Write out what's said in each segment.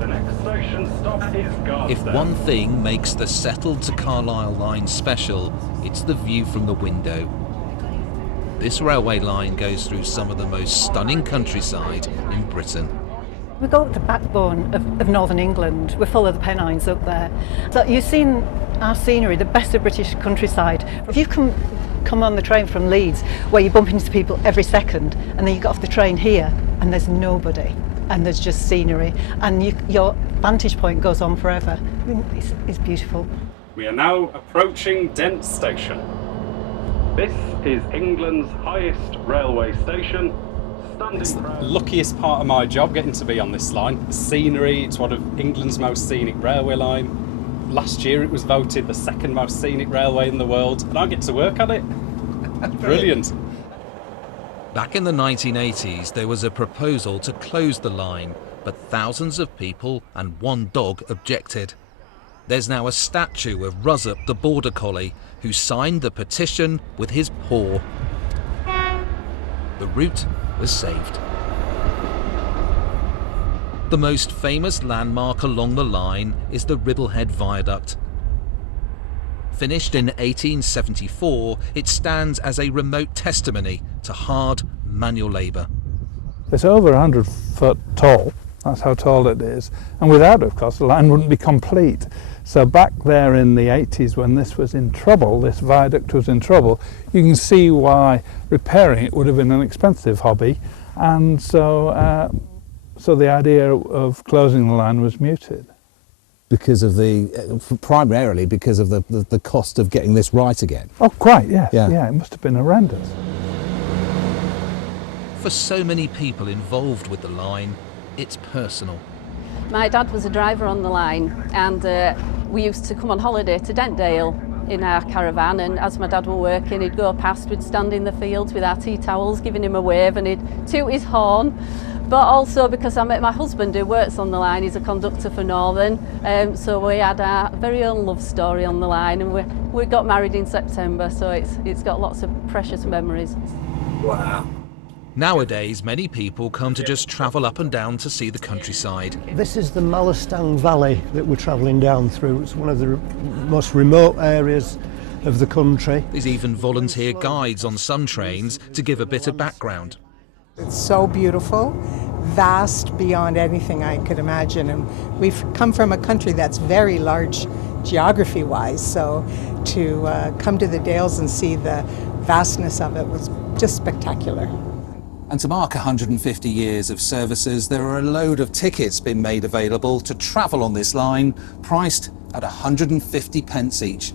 The next station stop is Garsdale. If one thing makes the Settle-Carlisle line special, it's the view from the window. This railway line goes through some of the most stunning countryside in Britain. We go up the backbone of northern England. We're full of the Pennines up there. So you've seen our scenery, the best of British countryside. If you come on the train from Leeds, where you bump into people every second, and then you get off the train here, and there's nobody, and there's just scenery, and your vantage point goes on forever. I mean, it's beautiful. We are now approaching Dent Station. This is England's highest railway station. It's the luckiest part of my job, getting to be on this line. The scenery, it's one of England's most scenic railway line. Last year it was voted the second most scenic railway in the world, and I get to work on it. Brilliant. Back in the 1980s, there was a proposal to close the line, but thousands of people and one dog objected. There's now a statue of Russup the Border Collie, who signed the petition with his paw. The route was saved. The most famous landmark along the line is the Ribblehead Viaduct. Finished in 1874, it stands as a remote testimony to hard manual labour. It's over 100 foot tall, that's how tall it is, and without it, of course, the line wouldn't be complete. So back there in the 80s, when this was in trouble, this viaduct was in trouble, you can see why repairing it would have been an expensive hobby, and so the idea of closing the line was mooted. Because of primarily because of the cost of getting this right again. Oh, quite, yes. Yeah, it must have been horrendous. For so many people involved with the line, it's personal. My dad was a driver on the line, and we used to come on holiday to Dentdale in our caravan, and as my dad were working, he'd go past, we'd stand in the fields with our tea towels giving him a wave, and he'd toot his horn. But also because I met my husband who works on the line, he's a conductor for Northern, so we had our very own love story on the line, and we got married in September, so it's got lots of precious memories. Wow. Nowadays, many people come to just travel up and down to see the countryside. This is the Malastang Valley that we're travelling down through. It's one of the most remote areas of the country. There's even volunteer guides on some trains to give a bit of background. It's so beautiful, vast beyond anything I could imagine, and we've come from a country that's very large geography-wise, so to come to the Dales and see the vastness of it was just spectacular. And to mark 150 years of services, there are a load of tickets being made available to travel on this line, priced at 150 pence each.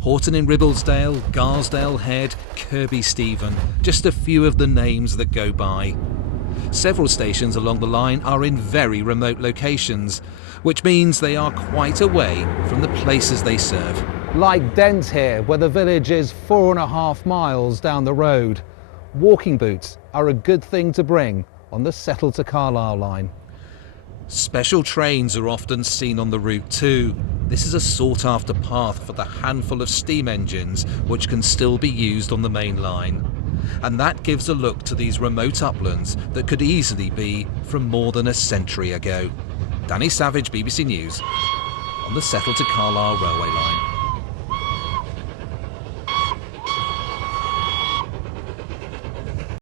Horton in Ribblesdale, Garsdale Head, Kirby Stephen, just a few of the names that go by. Several stations along the line are in very remote locations, which means they are quite away from the places they serve. Like Dent here, where the village is 4.5 miles down the road. Walking boots are a good thing to bring on the Settle-Carlisle line. Special trains are often seen on the route too. This is a sought-after path for the handful of steam engines which can still be used on the main line. And that gives a look to these remote uplands that could easily be from more than a century ago. Danny Savage, BBC News, on the Settle-Carlisle railway line.